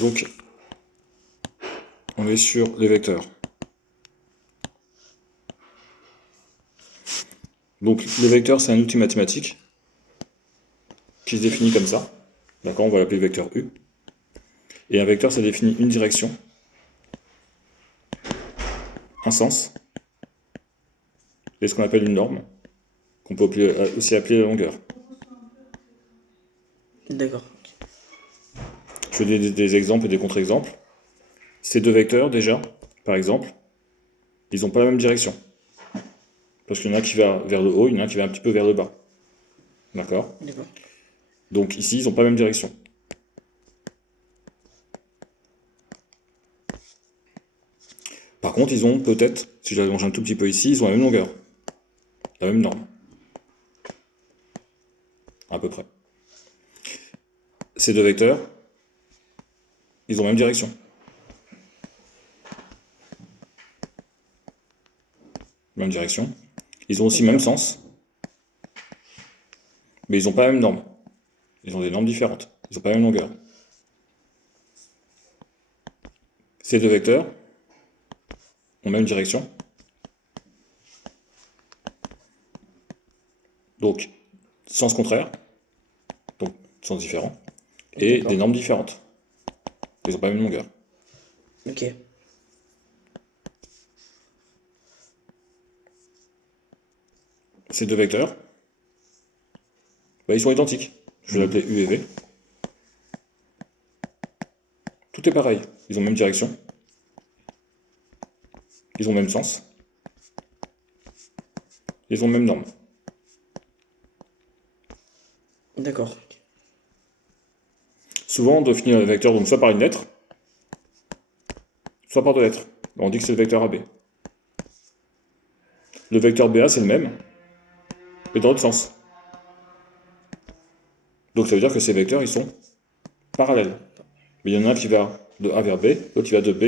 Donc, on est sur les vecteurs. Donc, le vecteur, c'est un outil mathématique qui se définit comme ça. D'accord, on va l'appeler vecteur U. Et un vecteur, ça définit une direction, un sens, et ce qu'on appelle une norme, qu'on peut aussi appeler la longueur. D'accord. Je vais donner des exemples et des contre-exemples. Ces deux vecteurs, déjà, par exemple, ils n'ont pas la même direction. Parce qu'il y en a qui va vers le haut, il y en a un qui va un petit peu vers le bas. D'accord? D'accord. Donc ici, ils n'ont pas la même direction. Par contre, ils ont peut-être, si j'allonge un tout petit peu ici, ils ont la même longueur. La même norme. À peu près. Ces deux vecteurs, ils ont la même direction. Même direction. Ils ont aussi le même sens. Mais ils n'ont pas la même norme. Ils ont des normes différentes. Ils n'ont pas la même longueur. Ces deux vecteurs ont la même direction. Donc, sens contraire. Donc, sens différent. Et des normes différentes. Ils n'ont pas la même longueur. Ok. Ces deux vecteurs, ils sont identiques. Je vais l'appeler U et V. Tout est pareil. Ils ont la même direction. Ils ont le même sens. Ils ont la même norme. D'accord. Souvent, on définit un vecteur donc soit par une lettre, soit par deux lettres. On dit que c'est le vecteur AB. Le vecteur BA, c'est le même, mais dans l'autre sens. Donc ça veut dire que ces vecteurs, ils sont parallèles. Mais il y en a un qui va de A vers B, l'autre qui va de B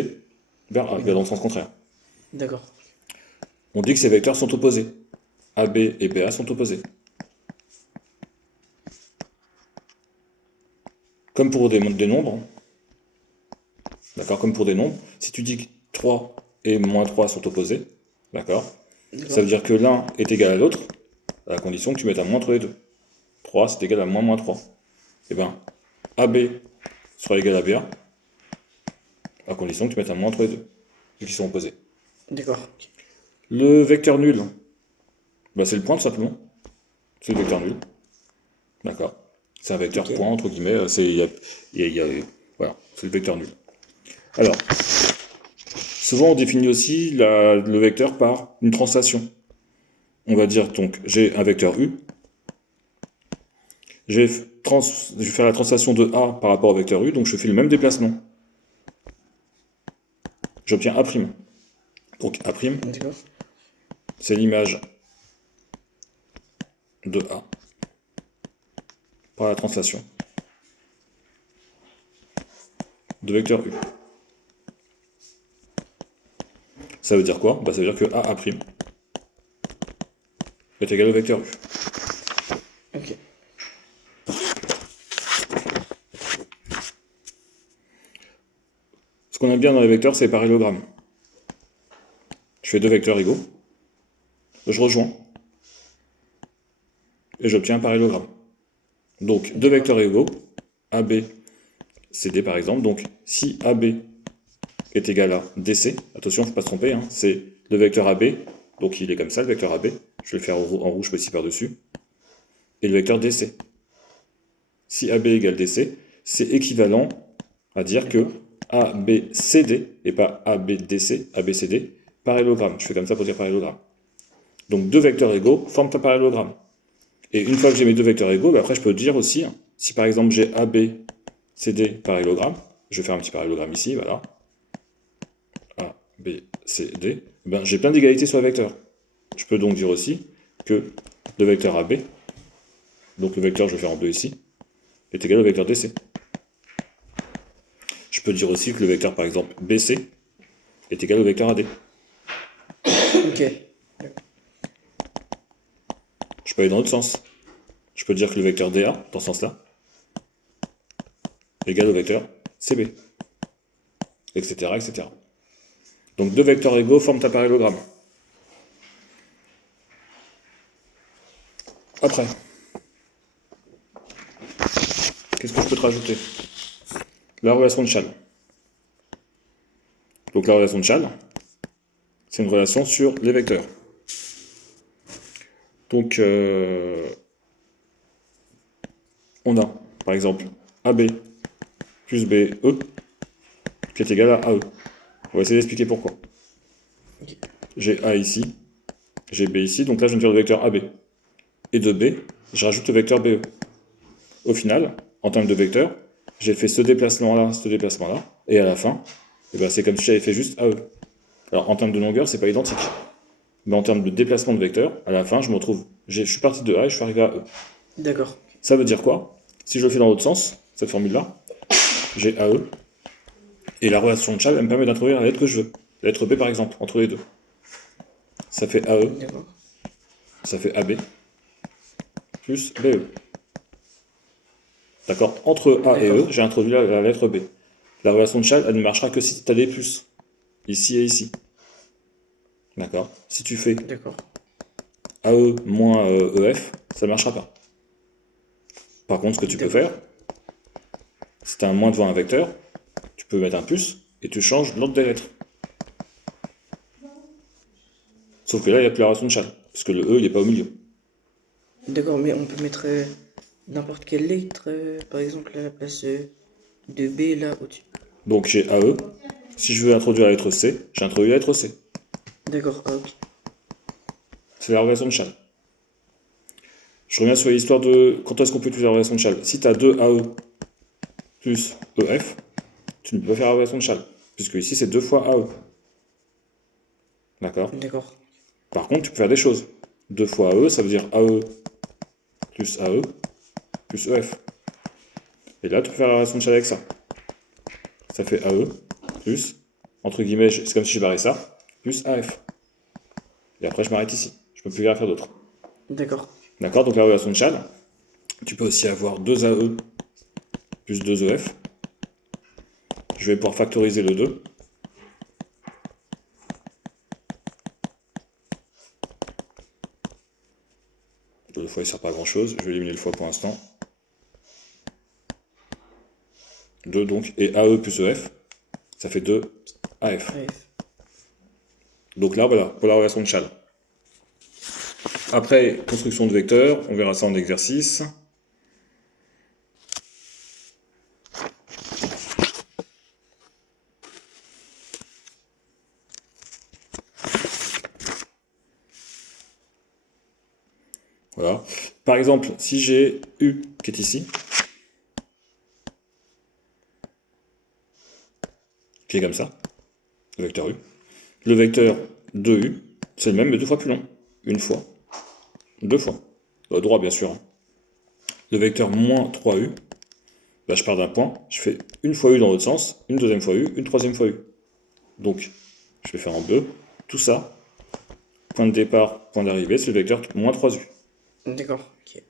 vers A, il va dans le sens contraire. D'accord. On dit que ces vecteurs sont opposés. AB et BA sont opposés. Comme pour des nombres, d'accord, comme pour des nombres, si tu dis que 3 et moins 3 sont opposés, d'accord, ça veut dire que l'un est égal à l'autre, à la condition que tu mettes un moins entre les deux. 3, c'est égal à moins 3. Et bien, AB sera égal à BA, à condition que tu mettes un moins entre les deux, vu qu'ils sont opposés. D'accord. Le vecteur nul, c'est le point tout simplement. C'est le vecteur nul. D'accord. C'est un vecteur point, entre guillemets. Voilà, c'est le vecteur nul. Alors, souvent on définit aussi le vecteur par une translation. On va dire donc, j'ai un vecteur U. Je vais faire la translation de A par rapport au vecteur U, donc je fais le même déplacement. J'obtiens A'. Donc A', c'est l'image de A par la translation de vecteur U. Ça veut dire quoi? Ça veut dire que A' est égal au vecteur U. Ok. Ce qu'on aime bien dans les vecteurs, c'est les parallélogrammes. Je fais deux vecteurs égaux, je rejoins, et j'obtiens un parallélogramme. Donc, deux vecteurs égaux, AB, CD par exemple. Donc, si AB est égal à DC, attention, il ne faut pas se tromper, hein, c'est le vecteur AB, donc il est comme ça, le vecteur AB. Je vais le faire en rouge petit par-dessus. Et le vecteur DC. Si AB égale DC, c'est équivalent à dire que ABCD, et pas ABDC, ABCD, parallélogramme. Je fais comme ça pour dire parallélogramme. Donc deux vecteurs égaux forment un parallélogramme. Et une fois que j'ai mes deux vecteurs égaux, après je peux dire aussi, si par exemple j'ai ABCD parallélogramme, je vais faire un petit parallélogramme ici, voilà. ABCD, j'ai plein d'égalités sur le vecteur. Je peux donc dire aussi que le vecteur AB, donc le vecteur je vais faire en deux ici, est égal au vecteur DC. Je peux dire aussi que le vecteur par exemple BC est égal au vecteur AD. Ok. Je peux aller dans l'autre sens. Je peux dire que le vecteur DA, dans ce sens-là, est égal au vecteur CB. etc., etc. Donc deux vecteurs égaux forment un parallélogramme. Après, qu'est-ce que je peux te rajouter? La relation de Chasles. Donc la relation de Chasles, c'est une relation sur les vecteurs. Donc on a, par exemple, AB plus BE qui est égal à AE. On va essayer d'expliquer pourquoi. J'ai A ici, j'ai B ici, donc là je viens de faire le vecteur AB. Et de B, je rajoute le vecteur BE. Au final, en termes de vecteurs, j'ai fait ce déplacement-là, et à la fin, eh ben, c'est comme si j'avais fait juste AE. Alors en termes de longueur, c'est pas identique. Mais en termes de déplacement de vecteurs, à la fin, je me retrouve, je suis parti de A et je suis arrivé à E. D'accord. Ça veut dire quoi? Si je le fais dans l'autre sens, cette formule-là, j'ai AE, et la relation de Chasles, elle me permet d'introduire la lettre que je veux. La lettre B par exemple, entre les deux. Ça fait AE, D'accord. ça fait AB, plus BE. D'accord? Entre A et E, D'accord. j'ai introduit la lettre B. La relation de Chasles, elle ne marchera que si tu as des plus. Ici et ici. D'accord? Si tu fais D'accord. AE moins EF, ça ne marchera pas. Par contre, ce que tu peux faire, si tu as un moins devant un vecteur, tu peux mettre un plus et tu changes l'ordre des lettres. Sauf que là, il n'y a plus la relation de Chasles, parce que le E, il n'est pas au milieu. D'accord, mais on peut mettre n'importe quelle lettre, par exemple à la place de B là au-dessus. Donc j'ai AE. Si je veux introduire la lettre C, j'introduis la lettre C. D'accord, ah, ok. C'est la relation de Chasles. Je reviens sur l'histoire de quand est-ce qu'on peut utiliser la relation de Chasles. Si tu as 2 AE plus EF, tu ne peux pas faire la relation de Chasles, puisque ici c'est 2 fois AE. D'accord? D'accord. Par contre, tu peux faire des choses. 2 fois AE, ça veut dire AE plus AE plus EF. Et là, tu peux faire la relation de Chasles avec ça. Ça fait AE plus, entre guillemets, c'est comme si je barrais ça, plus AF. Et après, je m'arrête ici. Je peux plus rien faire d'autre. D'accord. D'accord? Donc la relation de Chasles, tu peux aussi avoir 2 AE plus 2 EF. Je vais pouvoir factoriser le 2. Le fois, il ne sert pas à grand chose. Je vais éliminer le fois pour l'instant. 2 donc. Et AE plus EF, ça fait 2 AF. AF. Donc là, voilà, pour la relation de Chasles. Après, construction de vecteurs, on verra ça en exercice. Voilà. Par exemple, si j'ai U qui est ici, qui est comme ça, le vecteur U. Le vecteur de U, c'est le même, mais 2 fois plus long. Une fois. 2 fois. Droit, bien sûr. Le vecteur moins 3U, là je pars d'un point, je fais une fois U dans l'autre sens, une deuxième fois U, une troisième fois U. Donc, je vais faire en bleu. Tout ça, point de départ, point d'arrivée, c'est le vecteur moins 3U. D'accord, ok.